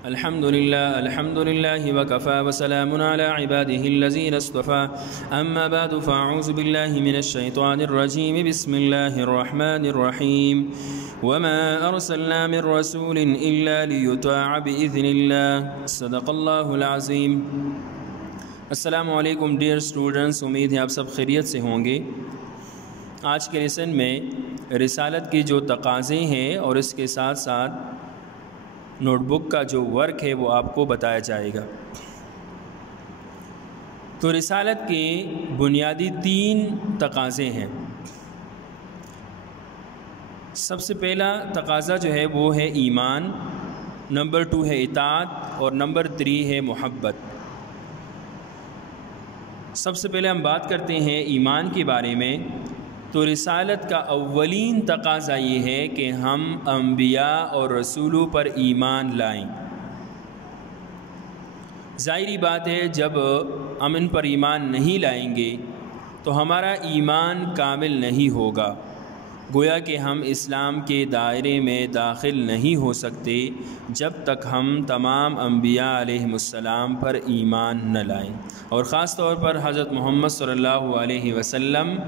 الحمد لله وكفى وسلام على عباده الذين اصطفى أما بعد فأعوذ بالله من الشيطان الرجيم بسم الله الرحمن الرحيم وما أرسلنا من رسول إلا ليطاع بإذن الله صدق الله العظيم۔ السلام علیکم ڈیئر اسٹوڈنٹس، امید ہے آپ سب خیریت سے ہوں گے۔ آج کے لیسن میں رسالت کی جو تقاضے ہیں اور اس کے ساتھ ساتھ نوٹ بک کا جو ورک ہے وہ آپ کو بتایا جائے گا۔ تو رسالت کے بنیادی 3 تقاضے ہیں۔ سب سے پہلا تقاضا جو ہے وہ ہے ایمان، نمبر 2 ہے اطاعت اور نمبر 3 ہے محبت۔ سب سے پہلے ہم بات کرتے ہیں ایمان کے بارے میں۔ تو رسالت کا اولین تقاضا یہ ہے کہ ہم انبیاء اور رسولوں پر ایمان لائیں۔ ظاہری بات ہے جب ہم ان پر ایمان نہیں لائیں گے تو ہمارا ایمان کامل نہیں ہوگا، گویا کہ ہم اسلام کے دائرے میں داخل نہیں ہو سکتے جب تک ہم تمام انبیاء علیہم السلام پر ایمان نہ لائیں، اور خاص طور پر حضرت محمد صلی اللہ علیہ وسلم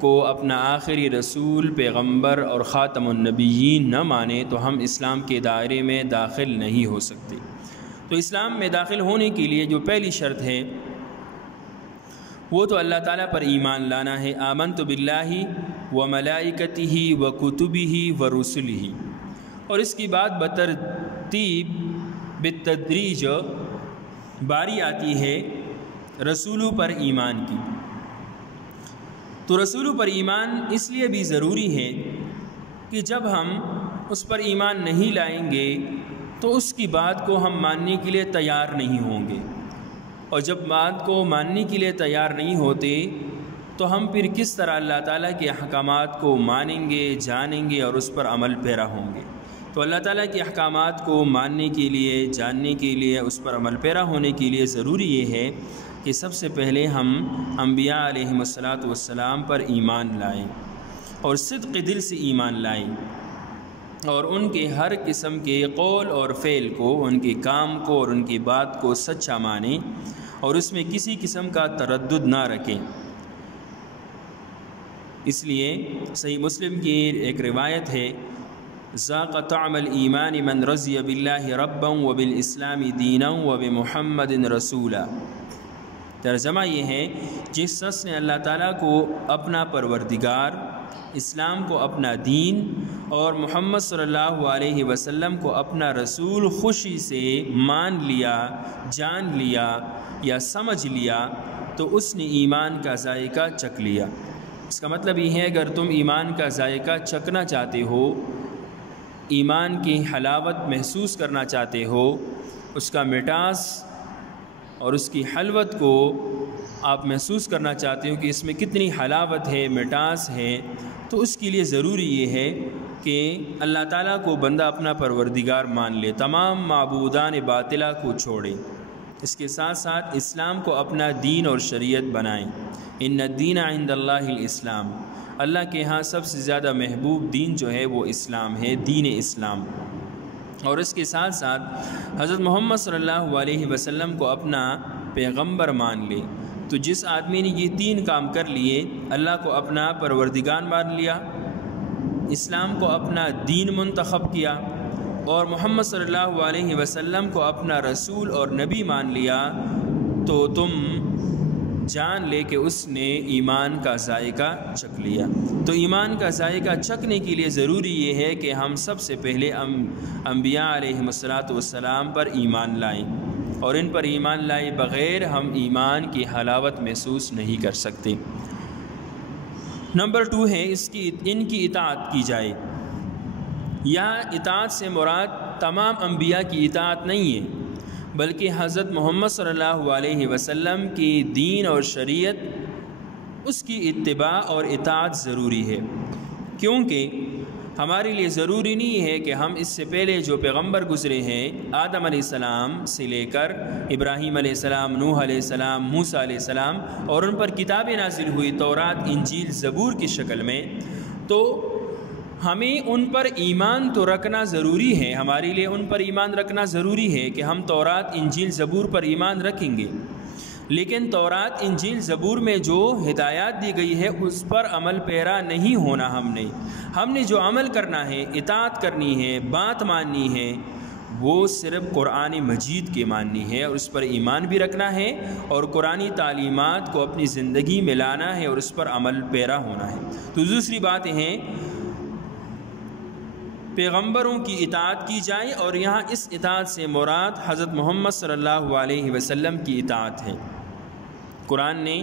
کو اپنا آخری رسول، پیغمبر اور خاتم النبیین نہ مانے تو ہم اسلام کے دائرے میں داخل نہیں ہو سکتے۔ تو اسلام میں داخل ہونے کے لیے جو پہلی شرط ہے وہ تو اللہ تعالیٰ پر ایمان لانا ہے۔ آمنت باللہ و ملائکتہ و کتبہ و رسلہ، اور اس کی بعد بترتیب بالتدریج باری آتی ہے رسولوں پر ایمان کی۔ تو رسولوں پر ایمان اس لیے بھی ضروری ہے کہ جب ہم اس پر ایمان نہیں لائیں گے تو اس کی بات کو ہم ماننے کے لیے تیار نہیں ہوں گے، اور جب بات کو ماننے کے لیے تیار نہیں ہوتے تو ہم پھر کس طرح اللہ تعالیٰ کے احکامات کو مانیں گے، جانیں گے اور اس پر عمل پیرا ہوں گے۔ تو اللہ تعالیٰ کے احکامات کو ماننے کے لیے، جاننے کے لیے، اس پر عمل پیرا ہونے کے لیے ضروری یہ ہے کہ سب سے پہلے ہم انبیاء علیہم السلام پر ایمان لائیں اور صدق دل سے ایمان لائیں، اور ان کے ہر قسم کے قول اور فعل کو، ان کے کام کو اور ان کی بات کو سچا مانیں اور اس میں کسی قسم کا تردد نہ رکھیں۔ اس لیے صحیح مسلم کی ایک روایت ہے، ذاق طعم الایمان من رضی باللہ ربا وبالاسلام دینا وبمحمد رسولا۔ ترجمہ یہ ہے، جس شخص نے اللہ تعالیٰ کو اپنا پروردگار، اسلام کو اپنا دین اور محمد صلی اللہ علیہ وسلم کو اپنا رسول خوشی سے مان لیا، جان لیا یا سمجھ لیا تو اس نے ایمان کا ذائقہ چکھ لیا۔ اس کا مطلب یہ ہے، اگر تم ایمان کا ذائقہ چکھنا چاہتے ہو، ایمان کی حلاوت محسوس کرنا چاہتے ہو، اس کا مٹاس اور اس کی حلوت کو آپ محسوس کرنا چاہتے ہو کہ اس میں کتنی حلاوت ہے، مٹاس ہے، تو اس کے لیے ضروری یہ ہے کہ اللہ تعالیٰ کو بندہ اپنا پروردگار مان لے، تمام معبودان باطلہ کو چھوڑے، اس کے ساتھ ساتھ اسلام کو اپنا دین اور شریعت بنائیں۔ ان الدین عند اللہ الاسلام، اللہ کے ہاں سب سے زیادہ محبوب دین جو ہے وہ اسلام ہے، دین اسلام۔ اور اس کے ساتھ ساتھ حضرت محمد صلی اللہ علیہ وسلم کو اپنا پیغمبر مان لے۔ تو جس آدمی نے یہ 3 کام کر لیے، اللہ کو اپنا پروردگار مان لیا، اسلام کو اپنا دین منتخب کیا اور محمد صلی اللہ علیہ وسلم کو اپنا رسول اور نبی مان لیا، تو تم جان لے کہ اس نے ایمان کا ذائقہ چکھ لیا۔ تو ایمان کا ذائقہ چکھنے کے لیے ضروری یہ ہے کہ ہم سب سے پہلے انبیاء علیہم السلام پر ایمان لائیں، اور ان پر ایمان لائے بغیر ہم ایمان کی حلاوت محسوس نہیں کر سکتے۔ نمبر 2 ہے ان کی اطاعت کی جائے۔ یہاں اطاعت سے مراد تمام انبیاء کی اطاعت نہیں ہے، بلکہ حضرت محمد صلی اللہ علیہ وسلم کی دین اور شریعت، اس کی اتباع اور اطاعت ضروری ہے، کیونکہ ہمارے لیے ضروری نہیں ہے کہ ہم اس سے پہلے جو پیغمبر گزرے ہیں، آدم علیہ السلام سے لے کر ابراہیم علیہ السلام، نوح علیہ السلام، موسیٰ علیہ السلام، اور ان پر کتابیں نازل ہوئی، تورات، انجیل، زبور کی شکل میں، تو ہمیں ان پر ایمان تو رکھنا ضروری ہے، ہمارے لیے ان پر ایمان رکھنا ضروری ہے کہ ہم تورات انجیل زبور پر ایمان رکھیں گے، لیکن تورات انجیل زبور میں جو ہدایات دی گئی ہے اس پر عمل پیرا نہیں ہونا۔ ہم نے جو عمل کرنا ہے، اطاعت کرنی ہے، بات ماننی ہے، وہ صرف قرآن مجید کے ماننی ہے اور اس پر ایمان بھی رکھنا ہے اور قرآنی تعلیمات کو اپنی زندگی میں لانا ہے اور اس پر عمل پیرا ہونا ہے۔ تو دوسری باتیں ہیں پیغمبروں کی اطاعت کی جائے، اور یہاں اس اطاعت سے مراد حضرت محمد صلی اللہ علیہ وسلم کی اطاعت ہے۔ قرآن نے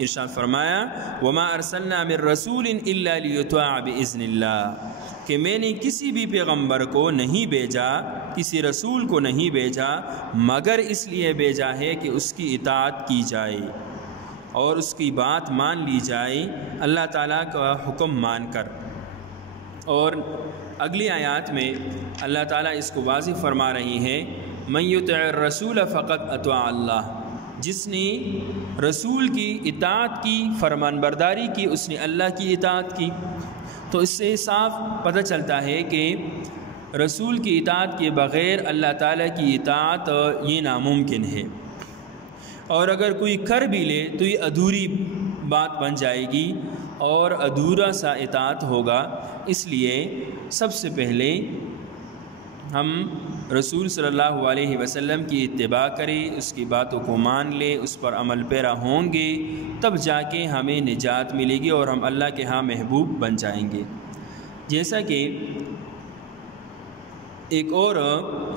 ارشاد فرمایا وَمَا أَرْسَلْنَا مِن رَّسُولٍ إِلَّا لِيُطَاعَ بِإِذْنِ اللَّهِ، کہ میں نے کسی بھی پیغمبر کو نہیں بھیجا، کسی رسول کو نہیں بھیجا مگر اس لیے بھیجا ہے کہ اس کی اطاعت کی جائے اور اس کی بات مان لی جائے، اللہ تعالیٰ کا حکم مان کر۔ اور اگلی آیات میں اللہ تعالیٰ اس کو واضح فرما رہی ہے مَن يُطِعِ الرَّسُولَ فَقَدْ أَطَاعَ اللَّهَ، جس نے رسول کی اطاعت کی، فرمان برداری کی، اس نے اللہ کی اطاعت کی۔ تو اس سے صاف پتہ چلتا ہے کہ رسول کی اطاعت کے بغیر اللہ تعالیٰ کی اطاعت یہ ناممکن ہے، اور اگر کوئی کر بھی لے تو یہ ادھوری بات بن جائے گی اور ادھورا سا اطاعت ہوگا۔ اس لیے سب سے پہلے ہم رسول صلی اللہ علیہ وسلم کی اتباع کریں، اس کی باتوں کو مان لیں، اس پر عمل پیرا ہوں گے، تب جا کے ہمیں نجات ملے گی اور ہم اللہ کے ہاں محبوب بن جائیں گے۔ جیسا کہ ایک اور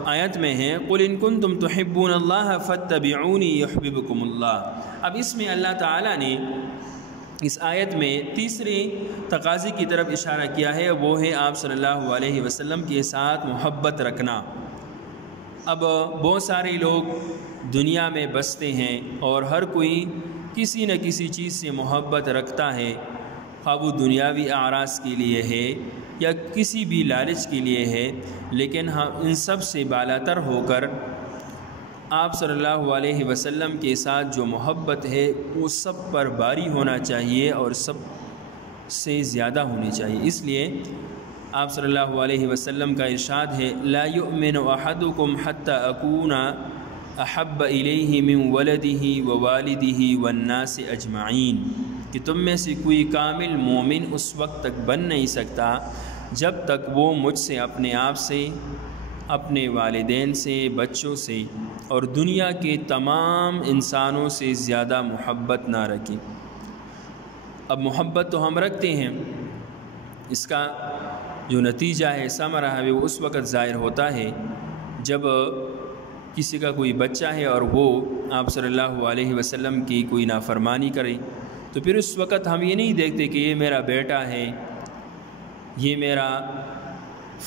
آیت میں ہے قُلْ إِن كُنتُمْ تُحِبُّونَ اللَّهَ فَاتَّبِعُونِي يُحْبِبْكُمُ اللَّهُ۔ اب اس میں اللہ تعالیٰ نے اس آیت میں تیسرے تقاضے کی طرف اشارہ کیا ہے، وہ ہے آپ صلی اللہ علیہ وسلم کے ساتھ محبت رکھنا۔ اب بہت سارے لوگ دنیا میں بستے ہیں اور ہر کوئی کسی نہ کسی چیز سے محبت رکھتا ہے، خواہ وہ دنیاوی اعراض کے لیے ہے یا کسی بھی لالچ کے لیے ہے، لیکن ہم ان سب سے بالاتر ہو کر آپ صلی اللہ علیہ وسلم کے ساتھ جو محبت ہے وہ سب پر باری ہونا چاہیے اور سب سے زیادہ ہونی چاہیے۔ اس لیے آپ صلی اللہ علیہ وسلم کا ارشاد ہے لا یؤمن احدکم حتی اکون احب الیہ من ولدہ ووالدہ والناس اجمعین، کہ تم میں سے کوئی کامل مومن اس وقت تک بن نہیں سکتا جب تک وہ مجھ سے، اپنے آپ سے، اپنے والدین سے، بچوں سے اور دنیا کے تمام انسانوں سے زیادہ محبت نہ رکھیں۔ اب محبت تو ہم رکھتے ہیں، اس کا جو نتیجہ ہے، ثمرہ ہے، وہ اس وقت ظاہر ہوتا ہے جب کسی کا کوئی بچہ ہے اور وہ آپ صلی اللہ علیہ وسلم کی کوئی نافرمانی کرے، تو پھر اس وقت ہم یہ نہیں دیکھتے کہ یہ میرا بیٹا ہے، یہ میرا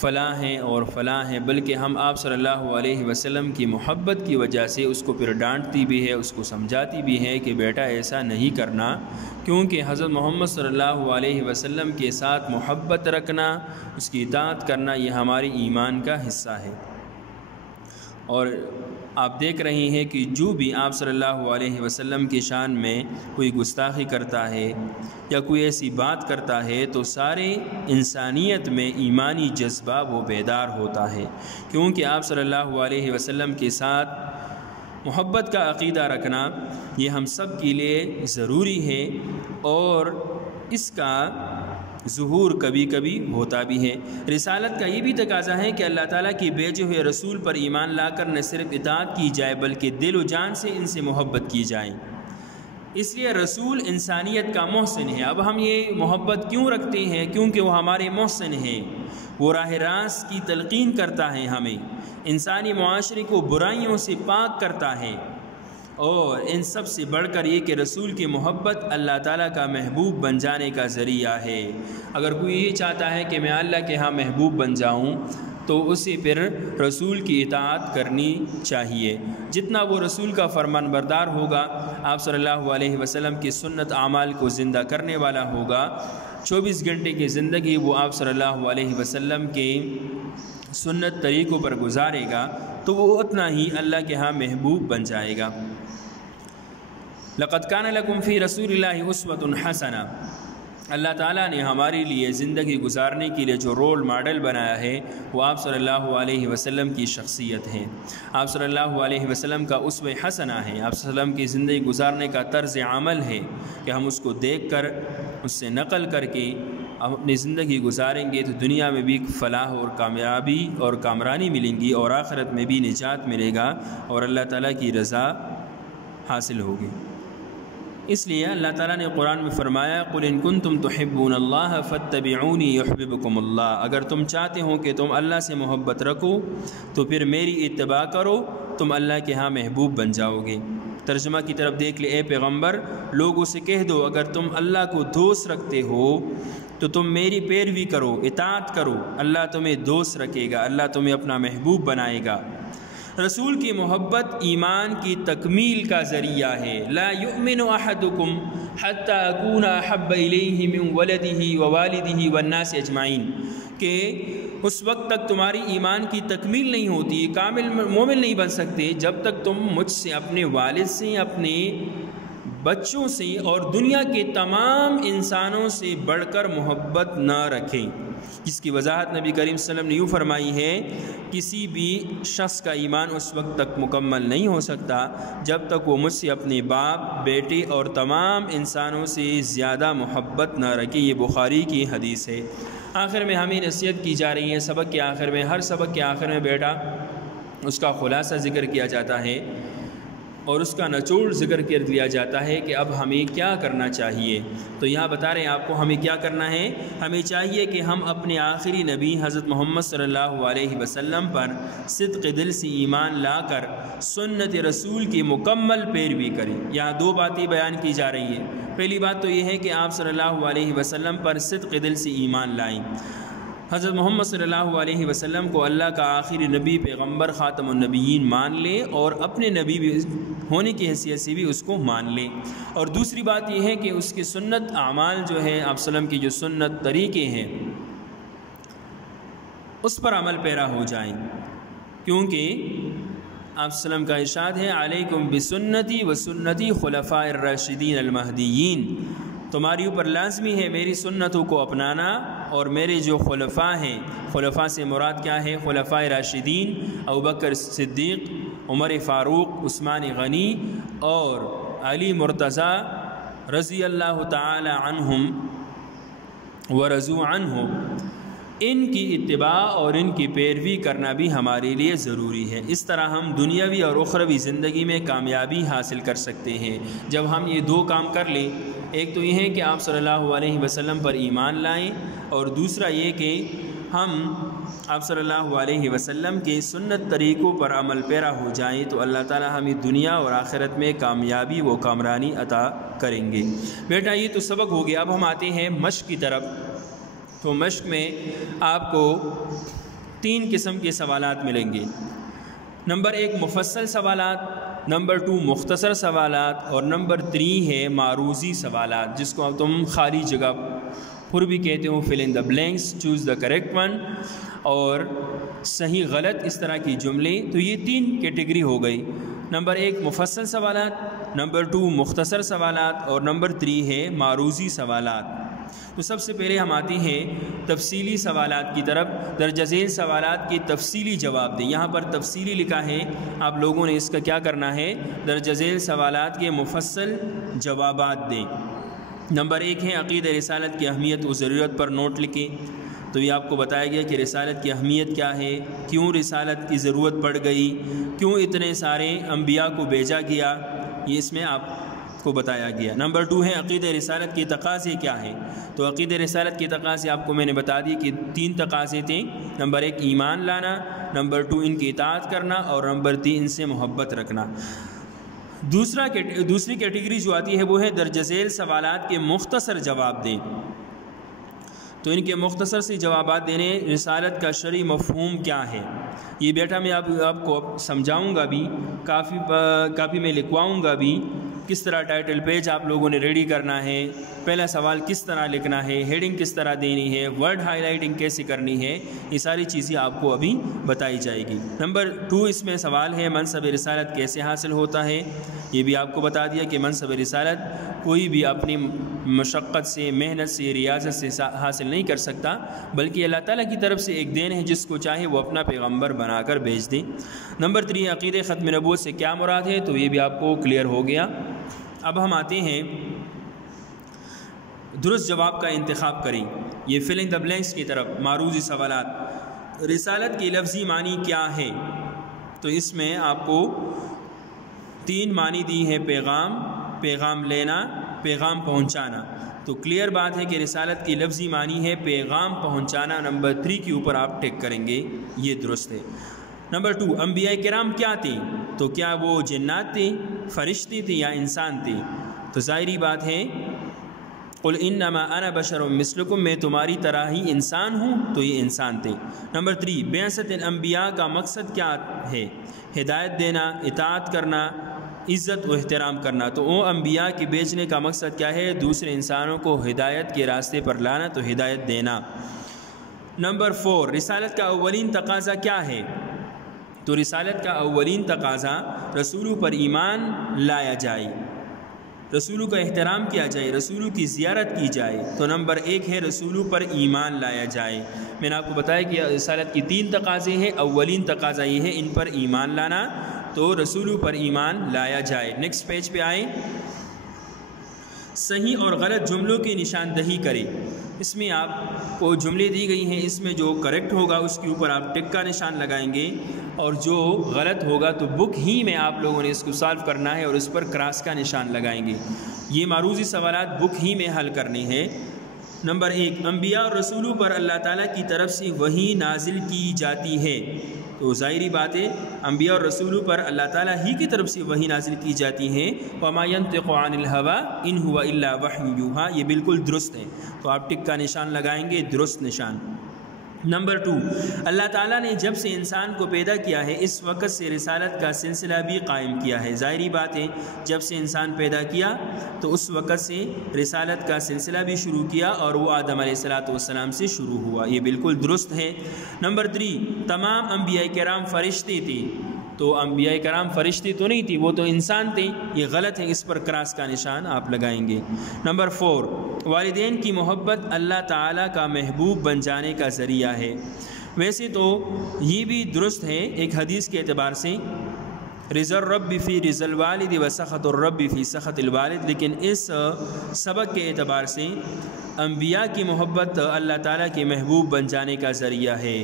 فلاں ہیں اور فلاں ہیں، بلکہ ہم آپ صلی اللہ علیہ وسلم کی محبت کی وجہ سے اس کو پھر ڈانٹتی بھی ہے، اس کو سمجھاتی بھی ہے کہ بیٹا ایسا نہیں کرنا، کیونکہ حضرت محمد صلی اللہ علیہ وسلم کے ساتھ محبت رکھنا، اس کی اطاعت کرنا، یہ ہماری ایمان کا حصہ ہے۔ اور آپ دیکھ رہے ہیں کہ جو بھی آپ صلی اللہ علیہ وسلم کی شان میں کوئی گستاخی کرتا ہے یا کوئی ایسی بات کرتا ہے تو سارے انسانیت میں ایمانی جذبہ وہ بیدار ہوتا ہے، کیونکہ آپ صلی اللہ علیہ وسلم کے ساتھ محبت کا عقیدہ رکھنا یہ ہم سب کے لیے ضروری ہے، اور اس کا ظہور کبھی کبھی ہوتا بھی ہے۔ رسالت کا یہ بھی تقاضا ہے کہ اللہ تعالیٰ کے بھیجے ہوئے رسول پر ایمان لا کر نہ صرف اطاعت کی جائے بلکہ دل و جان سے ان سے محبت کی جائے۔ اس لیے رسول انسانیت کا محسن ہے۔ اب ہم یہ محبت کیوں رکھتے ہیں؟ کیونکہ وہ ہمارے محسن ہیں، وہ راہ راست کی تلقین کرتا ہے، ہمیں انسانی معاشرے کو برائیوں سے پاک کرتا ہے، اور ان سب سے بڑھ کر یہ کہ رسول کی محبت اللہ تعالیٰ کا محبوب بن جانے کا ذریعہ ہے۔ اگر کوئی یہ چاہتا ہے کہ میں اللہ کے ہاں محبوب بن جاؤں تو اسے پھر رسول کی اطاعت کرنی چاہیے۔ جتنا وہ رسول کا فرمان بردار ہوگا، آپ صلی اللہ علیہ وسلم کی سنت اعمال کو زندہ کرنے والا ہوگا، 24 گھنٹے کی زندگی وہ آپ صلی اللہ علیہ وسلم کے سنت طریقوں پر گزارے گا، تو وہ اتنا ہی اللہ کے ہاں محبوب بن جائے گا۔ لقد كان لكم في رسول الله اسوة حسنہ، اللہ تعالیٰ نے ہمارے لیے زندگی گزارنے کے لیے جو رول ماڈل بنایا ہے وہ آپ صلی اللہ علیہ وسلم کی شخصیت ہے، آپ صلی اللہ علیہ وسلم کا اسوہ حسنہ ہے، آپ صلی اللہ علیہ وسلم کی زندگی گزارنے کا طرز عمل ہے کہ ہم اس کو دیکھ کر اس سے نقل کر کے ہم اپنی زندگی گزاریں گے تو دنیا میں بھی فلاح اور کامیابی اور کامرانی ملیں گی اور آخرت میں بھی نجات ملے گا اور اللہ تعالیٰ کی رضا حاصل ہوگی۔ اس لیے اللہ تعالیٰ نے قرآن میں فرمایا قُلْ إِن كُنتُمْ تُحِبُّونَ اللَّهَ فَاتَّبِعُونِي يُحْبِبْكُمُ اللَّهُ، اگر تم چاہتے ہو کہ تم اللہ سے محبت رکھو تو پھر میری اتباع کرو، تم اللہ کے ہاں محبوب بن جاؤ گے۔ ترجمہ کی طرف دیکھ لے، اے پیغمبر لوگوں سے کہہ دو اگر تم اللہ کو دوست رکھتے ہو تو تم میری پیروی کرو، اطاعت کرو، اللہ تمہیں دوست رکھے گا، اللہ تمہیں اپنا محبوب بنائے گا۔ رسول کی محبت ایمان کی تکمیل کا ذریعہ ہے۔ لا یؤمن احدکم حتی اکون احب الیہ من ولدہ ووالدہ والناس اجمعین، کہ اس وقت تک تمہاری ایمان کی تکمیل نہیں ہوتی، کامل مومن نہیں بن سکتے جب تک تم مجھ سے، اپنے والد سے، اپنے بچوں سے اور دنیا کے تمام انسانوں سے بڑھ کر محبت نہ رکھیں، جس کی وضاحت نبی کریم صلی اللہ علیہ وسلم نے یوں فرمائی ہے، کسی بھی شخص کا ایمان اس وقت تک مکمل نہیں ہو سکتا جب تک وہ مجھ سے اپنے باپ، بیٹے اور تمام انسانوں سے زیادہ محبت نہ رکھے۔ یہ بخاری کی حدیث ہے۔ آخر میں ہمیں نصیحت کی جا رہی ہے، سبق کے آخر میں، ہر سبق کے آخر میں بیٹا اس کا خلاصہ ذکر کیا جاتا ہے اور اس کا نچوڑ ذکر کر دیا جاتا ہے کہ اب ہمیں کیا کرنا چاہیے۔ تو یہاں بتا رہے ہیں آپ کو ہمیں کیا کرنا ہے۔ ہمیں چاہیے کہ ہم اپنے آخری نبی حضرت محمد صلی اللہ علیہ وسلم پر صدق دل سے ایمان لا کر سنت رسول کی مکمل پیروی کریں۔ یہاں دو باتیں بیان کی جا رہی ہیں۔ پہلی بات تو یہ ہے کہ آپ صلی اللہ علیہ وسلم پر صدق دل سے ایمان لائیں، حضرت محمد صلی اللہ علیہ وسلم کو اللہ کا آخری نبی، پیغمبر، خاتم النبیین مان لیں اور اپنے نبی بھی ہونے کی حیثیت سے بھی اس کو مان لیں۔ اور دوسری بات یہ ہے کہ اس کی سنت اعمال جو ہے، آپ صلی اللہ علیہ وسلم کی جو سنت طریقے ہیں اس پر عمل پیرا ہو جائیں، کیونکہ آپ صلی اللہ علیہ وسلم کا ارشاد ہے علیکم بسنتی و سنتی خلفاء الراشدین المہدیین، تمہاری اوپر لازمی ہے میری سنتوں کو اپنانا اور میرے جو خلفاء ہیں، خلفاء سے مراد کیا ہے؟ خلفاء راشدین، ابوبکر صدیق، عمر فاروق، عثمان غنی اور علی مرتضیٰ رضی اللہ تعالی عنہم ورضوا عنہ، ان کی اتباع اور ان کی پیروی کرنا بھی ہمارے لیے ضروری ہے۔ اس طرح ہم دنیاوی اور اخروی زندگی میں کامیابی حاصل کر سکتے ہیں جب ہم یہ دو کام کر لیں۔ ایک تو یہ ہے کہ آپ صلی اللہ علیہ وسلم پر ایمان لائیں اور دوسرا یہ کہ ہم آپ صلی اللہ علیہ وسلم کے سنت طریقوں پر عمل پیرا ہو جائیں تو اللہ تعالی ہمیں دنیا اور آخرت میں کامیابی و کامرانی عطا کریں گے۔ بیٹا یہ تو سبق ہو گیا، اب ہم آتے ہیں مشق کی طرف۔ تو مشق میں آپ کو 3 قسم کے سوالات ملیں گے۔ نمبر 1 مفصل سوالات، نمبر 2 مختصر سوالات اور نمبر 3 ہے معروضی سوالات، جس کو تم خالی جگہ پر بھی کہتے ہو، fill in the blanks, choose the correct one, اور صحیح غلط اس طرح کی جملے۔ تو یہ 3 کیٹیگری ہو گئی۔ نمبر 1 مفصل سوالات، نمبر 2 مختصر سوالات اور نمبر 3 ہے معروضی سوالات۔ تو سب سے پہلے ہم آتے ہیں تفصیلی سوالات کی طرف۔ درجہ ذیل سوالات کے تفصیلی جواب دیں۔ یہاں پر تفصیلی لکھا ہے، آپ لوگوں نے اس کا کیا کرنا ہے؟ درجہ ذیل سوالات کے مفصل جوابات دیں۔ نمبر 1 ہے عقیدہ رسالت کی اہمیت و ضرورت پر نوٹ لکھیں۔ تو یہ آپ کو بتایا گیا کہ رسالت کی اہمیت کیا ہے، کیوں رسالت کی ضرورت پڑ گئی، کیوں اتنے سارے انبیاء کو بھیجا گیا، یہ اس میں آپ کو بتایا گیا۔ نمبر 2 ہے عقیدہ رسالت کی تقاضے کیا ہیں۔ تو عقیدہ رسالت کی تقاضے آپ کو میں نے بتا دی کہ 3 تقاضے تھے۔ نمبر 1 ایمان لانا، نمبر 2 ان کی اطاعت کرنا اور نمبر 3 ان سے محبت رکھنا۔ دوسری کیٹیگری جو آتی ہے وہ ہے درجہ ذیل سوالات کے مختصر جواب دیں۔ تو ان کے مختصر سے جوابات دینے، رسالت کا شرعی مفہوم کیا ہے، یہ بیٹا میں آپ کو سمجھاؤں گا بھی، کافی میں لکھواؤں گا بھی، کس طرح ٹائٹل پیج آپ لوگوں نے ریڈی کرنا ہے، پہلا سوال کس طرح لکھنا ہے، ہیڈنگ کس طرح دینی ہے، ورڈ ہائی لائٹنگ کیسے کرنی ہے، یہ ساری چیزیں آپ کو ابھی بتائی جائے گی۔ نمبر 2 اس میں سوال ہے منصب رسالت کیسے حاصل ہوتا ہے، یہ بھی آپ کو بتا دیا کہ منصب رسالت کوئی بھی اپنی مشقت سے، محنت سے، ریاضت سے حاصل نہیں کر سکتا، بلکہ اللہ تعالیٰ کی طرف سے ایک دین ہے، جس کو چاہے وہ اپنا پیغمبر بنا کر بھیج دے۔ نمبر 3 عقیدہ ختم نبوت سے کیا مراد ہے، تو یہ بھی آپ کو کلیئر ہو گیا۔ اب ہم آتے ہیں درست جواب کا انتخاب کریں، یہ فل ان دا بلینکس کی طرف معروضی سوالات۔ رسالت کی لفظی معنی کیا ہے، تو اس میں آپ کو 3 معنی دی ہے، پیغام، پیغام لینا، پیغام پہنچانا۔ تو کلیئر بات ہے کہ رسالت کی لفظی معنی ہے پیغام پہنچانا۔ نمبر 3 کے اوپر آپ ٹک کریں گے، یہ درست ہے۔ نمبر 2 انبیاء کرام کیا تھے، تو کیا وہ جنات تھے، فرشتے تھے یا انسان تھے، تو ظاہری بات ہے قل انما انا بشر مثلکم، میں تمہاری طرح ہی انسان ہوں، تو یہ انسان تھے۔ نمبر 3 بعثت الانبیاء کا مقصد کیا ہے، ہدایت دینا، اطاعت کرنا، عزت و احترام کرنا۔ تو وہ انبیاء کے بیچنے کا مقصد کیا ہے، دوسرے انسانوں کو ہدایت کے راستے پر لانا، تو ہدایت دینا۔ نمبر 4 رسالت کا اولین تقاضا کیا ہے، تو رسالت کا اولین تقاضا رسولوں پر ایمان لایا جائے، رسولوں کا احترام کیا جائے، رسولوں کی زیارت کی جائے۔ تو نمبر 1 ہے رسولوں پر ایمان لایا جائے۔ میں نے آپ کو بتایا کہ رسالت کی 3 تقاضے ہیں، اولین تقاضا یہ ہے ان پر ایمان لانا، تو رسولوں پر ایمان لایا جائے۔ نیکسٹ پیج پہ آئیں، صحیح اور غلط جملوں کی نشاندہی کریں۔ اس میں آپ کو جملے دی گئی ہیں، اس میں جو کریکٹ ہوگا اس کے اوپر آپ ٹک کا نشان لگائیں گے، اور جو غلط ہوگا تو بک ہی میں آپ لوگوں نے اس کو سالو کرنا ہے اور اس پر کراس کا نشان لگائیں گے۔ یہ معروضی سوالات بک ہی میں حل کرنے ہیں۔ نمبر 1 انبیاء اور رسولوں پر اللہ تعالیٰ کی طرف سے وحی نازل کی جاتی ہے، تو ظاہری بات ہے انبیاء اور رسولوں پر اللہ تعالیٰ ہی کی طرف سے وحی نازل کی جاتی ہے۔ وما ينطق عن الهوى ان هو الا وحی یوحی، یہ بالکل درست ہے، تو آپ ٹک کا نشان لگائیں گے، درست نشان۔ نمبر 2 اللہ تعالیٰ نے جب سے انسان کو پیدا کیا ہے اس وقت سے رسالت کا سلسلہ بھی قائم کیا ہے۔ ظاہری بات ہے جب سے انسان پیدا کیا تو اس وقت سے رسالت کا سلسلہ بھی شروع کیا، اور وہ آدم علیہ السلام سے شروع ہوا، یہ بالکل درست ہے۔ نمبر 3 تمام انبیاء کرام فرشتے تھے، تو انبیاء کرام فرشتے تو نہیں تھی، وہ تو انسان تھے، یہ غلط ہے، اس پر کراس کا نشان آپ لگائیں گے۔ نمبر 4 والدین کی محبت اللہ تعالیٰ کا محبوب بن جانے کا ذریعہ ہے۔ ویسے تو یہ بھی درست ہے ایک حدیث کے اعتبار سے، رضا الرب فی رضا الوالد و سخط الرب فی سخط الوالد، لیکن اس سبق کے اعتبار سے انبیاء کی محبت اللہ تعالیٰ کے محبوب بن جانے کا ذریعہ ہے،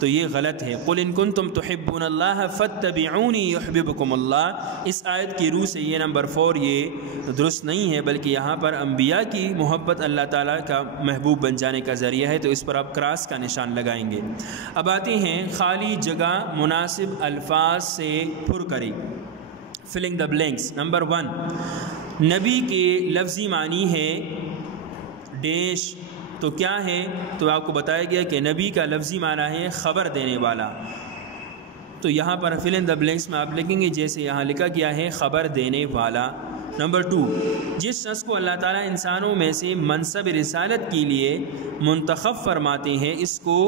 تو یہ غلط ہے۔ قل ان کنتم تحبون اللہ فاتبعونی یحببکم اللہ، اس آیت کی روح سے یہ نمبر 4 یہ درست نہیں ہے، بلکہ یہاں پر انبیاء کی محبت اللہ تعالیٰ کا محبوب بن جانے کا ذریعہ ہے، تو اس پر آپ کراس کا نشان لگائیں گے۔ اب آتے ہیں خالی جگہ مناسب الفاظ سے پر کریں، فلنگ دا بلینکس۔ نمبر 1 نبی کے لفظی معنی ہے ڈیش، تو کیا ہے، تو آپ کو بتایا گیا کہ نبی کا لفظی معنی ہے خبر دینے والا، تو یہاں پر فل ان دا بلینکس میں آپ لکھیں گے جیسے یہاں لکھا گیا ہے خبر دینے والا۔ نمبر 2 جس شخص کو اللہ تعالیٰ انسانوں میں سے منصب رسالت کے لیے منتخب فرماتے ہیں اس کو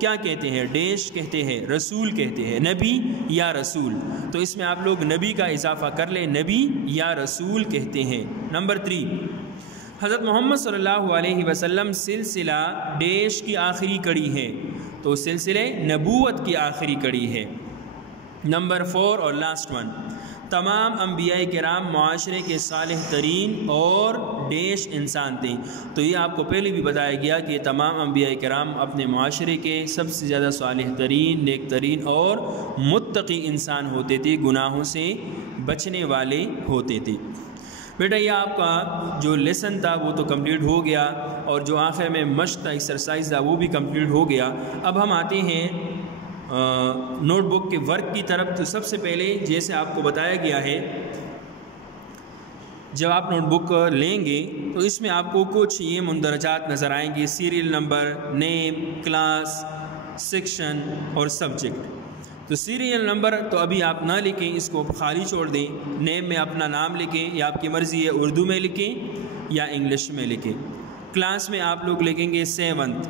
کیا کہتے ہیں، ڈیش کہتے ہیں، رسول کہتے ہیں، نبی یا رسول، تو اس میں آپ لوگ نبی کا اضافہ کر لیں، نبی یا رسول کہتے ہیں۔ نمبر 3 حضرت محمد صلی اللہ علیہ وسلم سلسلہ ڈیش کی آخری کڑی ہے، تو سلسلے نبوت کی آخری کڑی ہے۔ نمبر 4 اور لاسٹ 1 تمام انبیاء کرام معاشرے کے صالح ترین اور ڈیش انسان تھے، تو یہ آپ کو پہلے بھی بتایا گیا کہ تمام انبیاء کرام اپنے معاشرے کے سب سے زیادہ صالح ترین، نیک ترین اور متقی انسان ہوتے تھے، گناہوں سے بچنے والے ہوتے تھے۔ بیٹا یہ آپ کا جو لیسن تھا وہ تو کمپلیٹ ہو گیا، اور جو آخر میں مشق تھا، ایکسرسائز تھا، وہ بھی کمپلیٹ ہو گیا۔ اب ہم آتے ہیں نوٹ بک کے ورک کی طرف۔ تو سب سے پہلے جیسے آپ کو بتایا گیا ہے، جب آپ نوٹ بک لیں گے تو اس میں آپ کو کچھ یہ مندرجات نظر آئیں گے، سیریل نمبر، نیم، کلاس، سیکشن اور سبجیکٹ۔ تو سیریل نمبر تو ابھی آپ نہ لکھیں، اس کو خالی چھوڑ دیں۔ نیم میں اپنا نام لکھیں، یا آپ کی مرضی ہے اردو میں لکھیں یا انگلش میں لکھیں۔ کلاس میں آپ لوگ لکھیں گے 7th،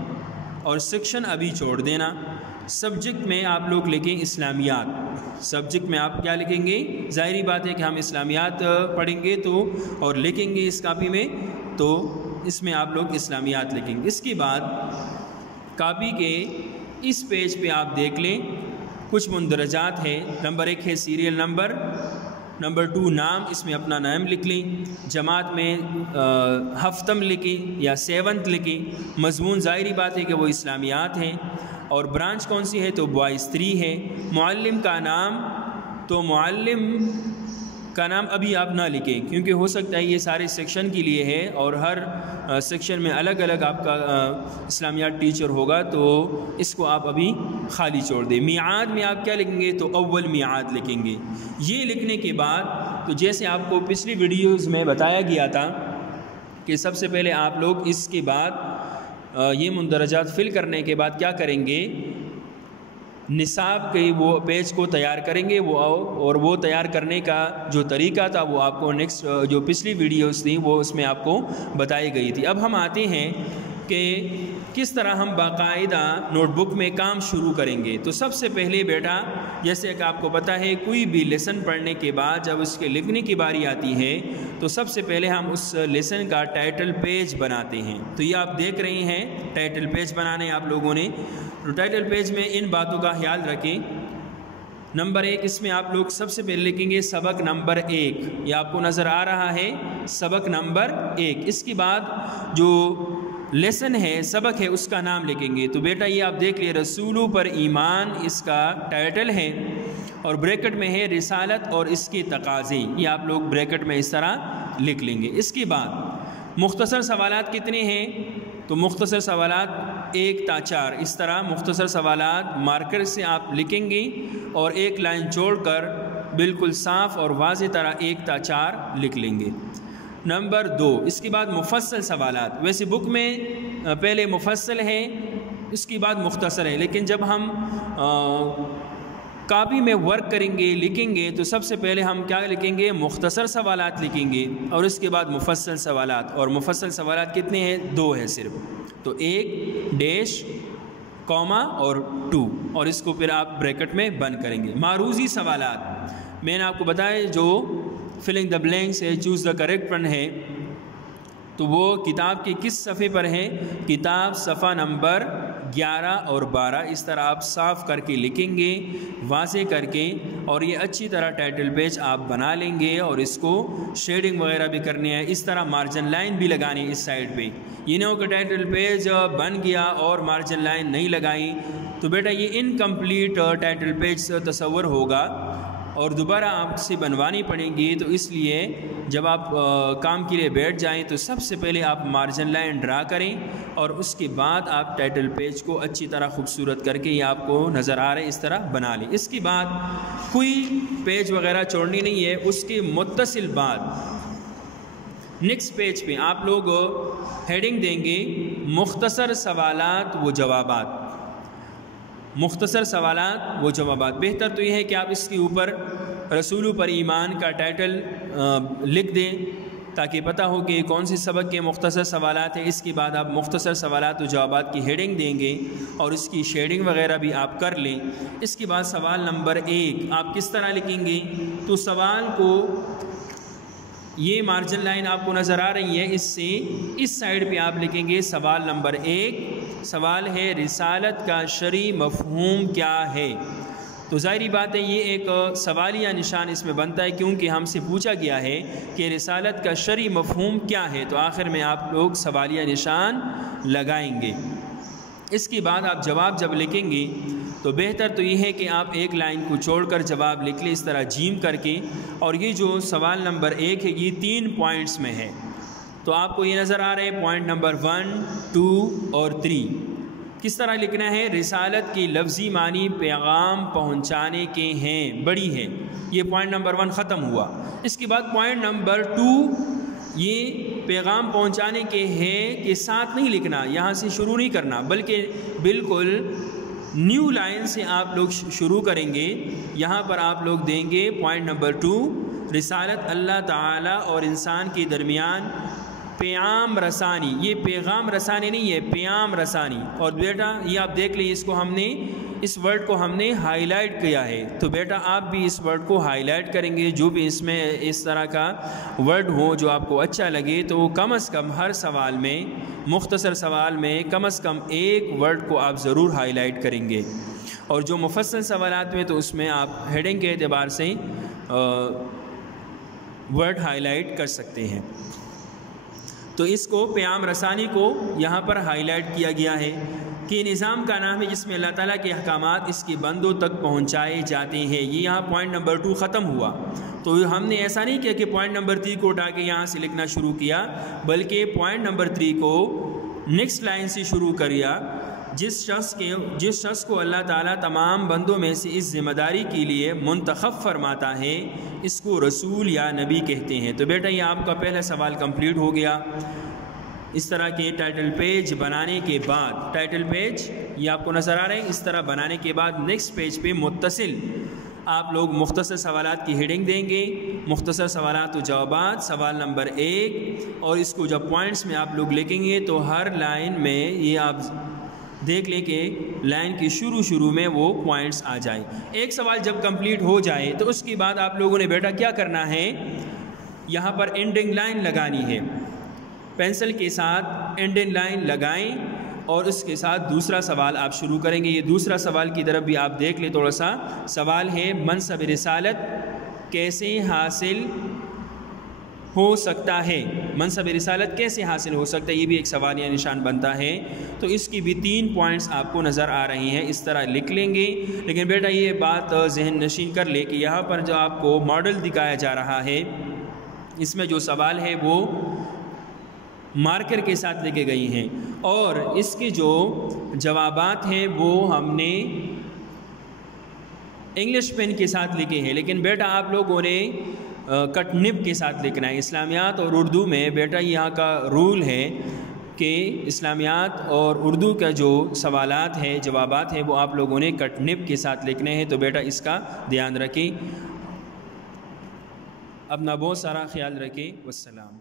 اور سیکشن ابھی چھوڑ دینا۔ سبجیکٹ میں آپ لوگ لکھیں اسلامیات۔ سبجیکٹ میں آپ کیا لکھیں گے؟ ظاہری بات ہے کہ ہم اسلامیات پڑھیں گے تو اور لکھیں گے اس کاپی میں، تو اس میں آپ لوگ اسلامیات لکھیں گے۔ اس کے بعد کاپی کے اس پیج پہ آپ دیکھ لیں کچھ مندرجات ہیں۔ نمبر 1 ہے سیریل نمبر، نمبر 2 نام، اس میں اپنا نام لکھ لیں، جماعت میں ہفتم لکھیں یا سیونتھ لکھیں، مضمون ظاہری بات ہے کہ وہ اسلامیات ہیں، اور برانچ کون سی ہے تو بوائز 3 ہے۔ معلم کا نام، تو معلم کا نام ابھی آپ نہ لکھیں کیونکہ ہو سکتا ہے یہ سارے سیکشن کے لیے ہے اور ہر سیکشن میں الگ الگ آپ کا اسلامیات ٹیچر ہوگا، تو اس کو آپ ابھی خالی چھوڑ دیں۔ میعاد میں آپ کیا لکھیں گے تو اول میعاد لکھیں گے۔ یہ لکھنے کے بعد تو جیسے آپ کو پچھلی ویڈیوز میں بتایا گیا تھا کہ سب سے پہلے آپ لوگ اس کے بعد یہ مندرجات فل کرنے کے بعد کیا کریں گے، نصاب کے وہ پیج کو تیار کریں گے، اور وہ تیار کرنے کا جو طریقہ تھا وہ آپ کو نیکسٹ جو پچھلی ویڈیوز تھیں وہ اس میں آپ کو بتائی گئی تھی۔ اب ہم آتے ہیں کہ کس طرح ہم باقاعدہ نوٹ بک میں کام شروع کریں گے۔ تو سب سے پہلے بیٹا، جیسے کہ آپ کو پتہ ہے کوئی بھی لیسن پڑھنے کے بعد جب اس کے لکھنے کی باری آتی ہے تو سب سے پہلے ہم اس لیسن کا ٹائٹل پیج بناتے ہیں۔ تو یہ آپ دیکھ رہے ہیں ٹائٹل پیج بنانے ہیں آپ لوگوں نے، تو ٹائٹل پیج میں ان باتوں کا خیال رکھیں۔ نمبر 1 اس میں آپ لوگ سب سے پہلے لکھیں گے سبق نمبر 1، یہ آپ کو نظر آ رہا ہے سبق نمبر 1۔ اس کے بعد جو لیسن ہے، سبق ہے، اس کا نام لکھیں گے۔ تو بیٹا یہ آپ دیکھ لیے رسولوں پر ایمان اس کا ٹائٹل ہے، اور بریکٹ میں ہے رسالت اور اس کے تقاضے، یہ آپ لوگ بریکٹ میں اس طرح لکھ لیں گے۔ اس کے بعد مختصر سوالات کتنے ہیں تو مختصر سوالات 1 تا 4، اس طرح مختصر سوالات مارکر سے آپ لکھیں گے اور ایک لائن چھوڑ کر بالکل صاف اور واضح طرح 1 تا 4 لکھ لیں گے۔ نمبر 2 اس کے بعد مفصل سوالات، ویسے بک میں پہلے مفصل ہے اس کے بعد مختصر ہے، لیکن جب ہم کاپی میں ورک کریں گے لکھیں گے تو سب سے پہلے ہم کیا لکھیں گے، مختصر سوالات لکھیں گے، اور اس کے بعد مفصل سوالات، اور مفصل سوالات کتنے ہیں 2 ہے صرف، تو 1 ڈیش کوما اور 2، اور اس کو پھر آپ بریکٹ میں بند کریں گے۔ معروضی سوالات میں نے آپ کو بتایا جو فلنگ دا بلینکس ہے، چوز دا کریکٹ ون ہے، تو وہ کتاب کے کس صفحے پر ہے، کتاب صفحہ نمبر 11 اور 12، اس طرح آپ صاف کر کے لکھیں گے واضح کر کے، اور یہ اچھی طرح ٹائٹل پیج آپ بنا لیں گے، اور اس کو شیڈنگ وغیرہ بھی کرنی ہے، اس طرح مارجن لائن بھی لگانی ہے اس سائڈ پہ، یہ نہ ہو کہ ٹائٹل پیج بن گیا اور مارجن لائن نہیں لگائی تو بیٹا یہ انکمپلیٹ ٹائٹل پیج سے تصور ہوگا اور دوبارہ آپ سے بنوانی پڑیں گی۔ تو اس لیے جب آپ کام کے لیے بیٹھ جائیں تو سب سے پہلے آپ مارجن لائن ڈرا کریں، اور اس کے بعد آپ ٹائٹل پیج کو اچھی طرح خوبصورت کر کے یہ آپ کو نظر آ رہے اس طرح بنا لیں۔ اس کے بعد کوئی پیج وغیرہ چھوڑنی نہیں ہے، اس کے متصل بعد نیکسٹ پیج پہ آپ لوگ ہیڈنگ دیں گے مختصر سوالات و جوابات، مختصر سوالات و جوابات۔ بہتر تو یہ ہے کہ آپ اس کے اوپر رسولوں پر ایمان کا ٹائٹل لکھ دیں تاکہ پتہ ہو کہ کون سی سبق کے مختصر سوالات ہیں۔ اس کے بعد آپ مختصر سوالات و جوابات کی ہیڈنگ دیں گے اور اس کی شیڈنگ وغیرہ بھی آپ کر لیں۔ اس کے بعد سوال نمبر 1 آپ کس طرح لکھیں گے تو سوال کو یہ مارجن لائن آپ کو نظر آ رہی ہے، اس سے اس سائڈ پہ آپ لکھیں گے سوال نمبر 1، سوال ہے رسالت کا شرعی مفہوم کیا ہے۔ تو ظاہری بات ہے یہ ایک سوالیہ نشان اس میں بنتا ہے کیونکہ ہم سے پوچھا گیا ہے کہ رسالت کا شرعی مفہوم کیا ہے، تو آخر میں آپ لوگ سوالیہ نشان لگائیں گے۔ اس کے بعد آپ جواب جب لکھیں گے تو بہتر تو یہ ہے کہ آپ ایک لائن کو چھوڑ کر جواب لکھ لیں اس طرح جیم کر کے، اور یہ جو سوال نمبر 1 ہے یہ 3 پوائنٹس میں ہے، تو آپ کو یہ نظر آ رہا ہے پوائنٹ نمبر 1، 2 اور 3 کس طرح لکھنا ہے۔ رسالت کی لفظی معنی پیغام پہنچانے کے ہیں، بڑی ہے، یہ پوائنٹ نمبر 1 ختم ہوا۔ اس کے بعد پوائنٹ نمبر 2 یہ پیغام پہنچانے کے ہے کے ساتھ نہیں لکھنا، یہاں سے شروع نہیں کرنا بلکہ بالکل نیو لائن سے آپ لوگ شروع کریں گے۔ یہاں پر آپ لوگ دیں گے پوائنٹ نمبر 2 رسالت اللہ تعالی اور انسان کے درمیان پیام رسانی، یہ پیغام رسانی نہیں ہے، پیام رسانی۔ اور بیٹا یہ آپ دیکھ لیں، اس ورڈ کو ہم نے ہائی لائٹ کیا ہے، تو بیٹا آپ بھی اس ورڈ کو ہائی لائٹ کریں گے۔ جو بھی اس میں اس طرح کا ورڈ ہو جو آپ کو اچھا لگے، تو کم از کم ہر سوال میں، مختصر سوال میں کم از کم ایک ورڈ کو آپ ضرور ہائی لائٹ کریں گے، اور جو مفصل سوالات میں تو اس میں آپ ہیڈنگ کے اعتبار سے ورڈ ہائی لائٹ کر سکتے ہیں۔ تو اس کو پیام رسانی کو یہاں پر ہائی لائٹ کیا گیا ہے کہ نظام کا نام ہے جس میں اللہ تعالیٰ کے احکامات اس کے بندوں تک پہنچائے جاتے ہیں۔ یہ یہاں پوائنٹ نمبر 2 ختم ہوا، تو ہم نے ایسا نہیں کیا کہ پوائنٹ نمبر 3 کو اٹھا کے یہاں سے لکھنا شروع کیا، بلکہ پوائنٹ نمبر 3 کو نیکسٹ لائن سے شروع کیا۔ جس شخص کو اللہ تعالیٰ تمام بندوں میں سے اس ذمہ داری کے لیے منتخب فرماتا ہے، اس کو رسول یا نبی کہتے ہیں۔ تو بیٹا یہ آپ کا پہلا سوال کمپلیٹ ہو گیا۔ اس طرح کے ٹائٹل پیج بنانے کے بعد، ٹائٹل پیج یہ آپ کو نظر آ رہے ہیں، اس طرح بنانے کے بعد نیکسٹ پیج پہ متصل آپ لوگ مختصر سوالات کی ہیڈنگ دیں گے، مختصر سوالات و جوابات، سوال نمبر 1، اور اس کو جب پوائنٹس میں آپ لوگ لکھیں گے تو ہر لائن میں یہ آپ دیکھ لیں کہ لائن کی شروع میں وہ پوائنٹس آ جائیں۔ ایک سوال جب کمپلیٹ ہو جائے تو اس کے بعد آپ لوگوں نے بیٹا کیا کرنا ہے، یہاں پر اینڈنگ لائن لگانی ہے، پینسل کے ساتھ اینڈنگ لائن لگائیں، اور اس کے ساتھ دوسرا سوال آپ شروع کریں گے۔ یہ دوسرا سوال کی طرف بھی آپ دیکھ لیں تھوڑا سا۔ سوال ہے منصب رسالت کیسے حاصل ہو سکتا ہے، منصب رسالت کیسے حاصل ہو سکتا ہے، یہ بھی ایک سوالیہ نشان بنتا ہے۔ تو اس کی بھی 3 پوائنٹس آپ کو نظر آ رہی ہیں، اس طرح لکھ لیں گے۔ لیکن بیٹا یہ بات ذہن نشین کر لے کہ یہاں پر جو آپ کو ماڈل دکھایا جا رہا ہے، اس میں جو سوال ہے وہ مارکر کے ساتھ لکھے گئی ہیں، اور اس کے جو جوابات ہیں وہ ہم نے انگلش پین کے ساتھ لکھے ہیں۔ لیکن بیٹا آپ لوگوں نے کٹ نب کے ساتھ لکھنا ہے۔ اسلامیات اور اردو میں بیٹا یہاں کا رول ہے کہ اسلامیات اور اردو کا جو سوالات ہیں، جوابات ہیں، وہ آپ لوگوں نے کٹ نب کے ساتھ لکھنے ہیں۔ تو بیٹا اس کا دھیان رکھیں، اپنا بہت سارا خیال رکھیں۔ والسلام۔